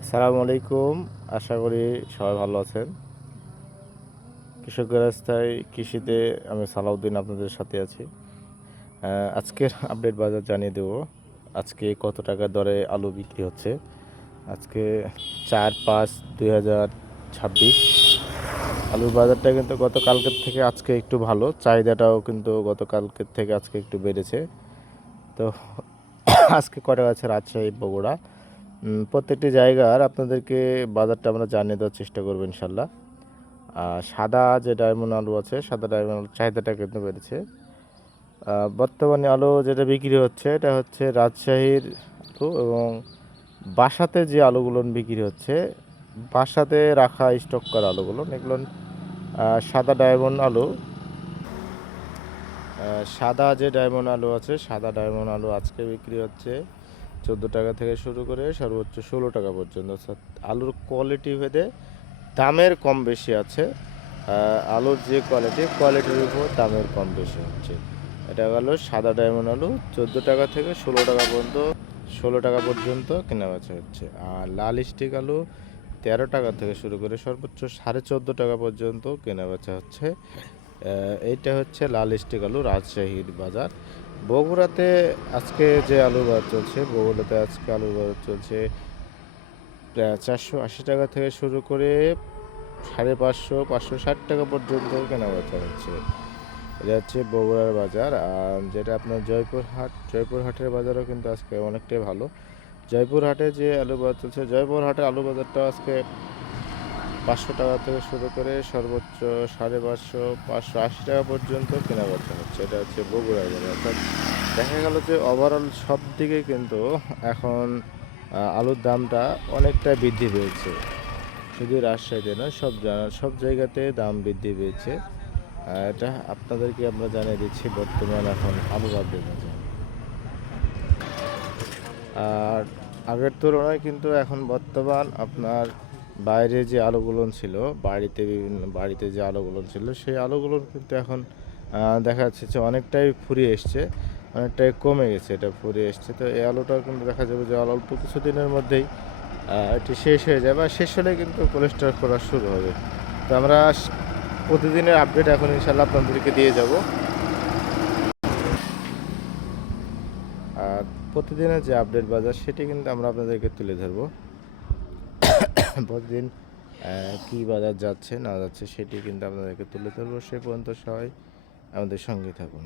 আসসালামু আলাইকুম। আশা করি সবাই ভালো আছেন। কৃষকের রাস্তায় কৃষিতে আমি সালাউদ্দিন আপনাদের সাথে আছি। আজকের আপডেট বাজার জানিয়ে দেব। আজকে কত টাকা দরে আলু বিক্রি হচ্ছে। আজকে 4/5/2026। আলুর বাজারটা কিন্তু গতকালকের থেকে আজকে একটু ভালো, চাহিদাটাও কিন্তু গতকালকের থেকে আজকে একটু বেড়েছে। তো আজকে কটা আছে রাজশাহী, বগুড়া, প্রত্যেকটি জায়গার আপনাদেরকে বাজারটা আমরা জানিয়ে দেওয়ার চেষ্টা করবো ইনশাল্লাহ। সাদা যে ডায়মন্ড আলু আছে, সাদা ডায়মন্ড আলুর চাহিদাটা কিন্তু বেড়েছে। বর্তমানে আলু যেটা বিক্রি হচ্ছে এটা হচ্ছে রাজশাহীর আলু, এবং বাসাতে যে আলুগুলো বিক্রি হচ্ছে, বাসাতে রাখা স্টক করা আলুগুলো এগুলো সাদা ডায়মন্ড আলু। সাদা যে ডায়মন্ড আলু আছে, সাদা ডায়মন্ড আলু আজকে বিক্রি হচ্ছে 14 টাকা থেকে শুরু করে সর্বোচ্চ 16 টাকা পর্যন্ত। অর্থাৎ আলুর কোয়ালিটি ভেদে দামের কম বেশি আছে। আলুর যে কোয়ালিটির উপর দামের কম বেশি হচ্ছে। এটা গেল সাদা ডায়মন্ড আলু, 14 টাকা থেকে 16 টাকা পর্যন্ত কেনা বেচা হচ্ছে। আর লাল স্টিক আলু 13 টাকা থেকে শুরু করে সর্বোচ্চ 14.5 টাকা পর্যন্ত কেনা বেচা হচ্ছে। এইটা হচ্ছে লাল স্টিক আলু রাজশাহীর বাজার। বগুড়াতে আজকে যে আলুর বাজার চলছে, বগুড়াতে আজকে আলুর বাজার চলছে 480 টাকা থেকে শুরু করে 550-560 টাকা পর্যন্ত কেনাবেচা হচ্ছে। এটা হচ্ছে বগুড়ার বাজার। আর যেটা আপনার জয়পুরহাটের বাজারও কিন্তু আজকে অনেকটাই ভালো। জয়পুরহাটে যে আলু বাজার চলছে, জয়পুরহাটের আলু বাজারটা আজকে 500 টাকা থেকে শুরু করে সর্বোচ্চ 550-580 টাকা পর্যন্ত কেনাবেচা হচ্ছে। এটা হচ্ছে বগুড়ার বাজার। অর্থাৎ দেখা গেল যে ওভারঅল সব দিকে কিন্তু এখন আলুর দামটা অনেকটা বৃদ্ধি পেয়েছে। শুধু রাজশাহীতে নয়, সব জায়গাতে দাম বৃদ্ধি পেয়েছে। এটা আপনাদেরকে আমরা জানিয়ে দিচ্ছি বর্তমান এখন আলুর আপডেট আছে। আর আগের তুলনায় কিন্তু এখন বর্তমান আপনার বাইরে যে আলুগুলো ছিল, বাড়িতে যে আলুগুলো ছিল, সেই আলুগুলো কিন্তু এখন দেখা যাচ্ছে যে অনেকটাই ফুরিয়ে এসছে, অনেকটাই কমে গেছে। এটা ফুরিয়ে এসছে। তো এই আলুটা কিন্তু দেখা যাবে যে অল্প কিছুদিনের মধ্যেই এটি শেষ হয়ে যায়, বা শেষ হলে কিন্তু কোলেস্ট্রল করা শুরু হবে। তো আমরা প্রতিদিনের আপডেট এখন ইনশাল্লাহ আপনাদেরকে দিয়ে যাব। আর প্রতিদিনের যে আপডেট বাজার সেটি কিন্তু আমরা আপনাদেরকে তুলে ধরবো। প্রতিদিন কী বাজার যাচ্ছে না যাচ্ছে সেটি কিন্তু আপনাদেরকে তুলে ধরবো। সে পর্যন্ত সবাই আমাদের সঙ্গে থাকুন।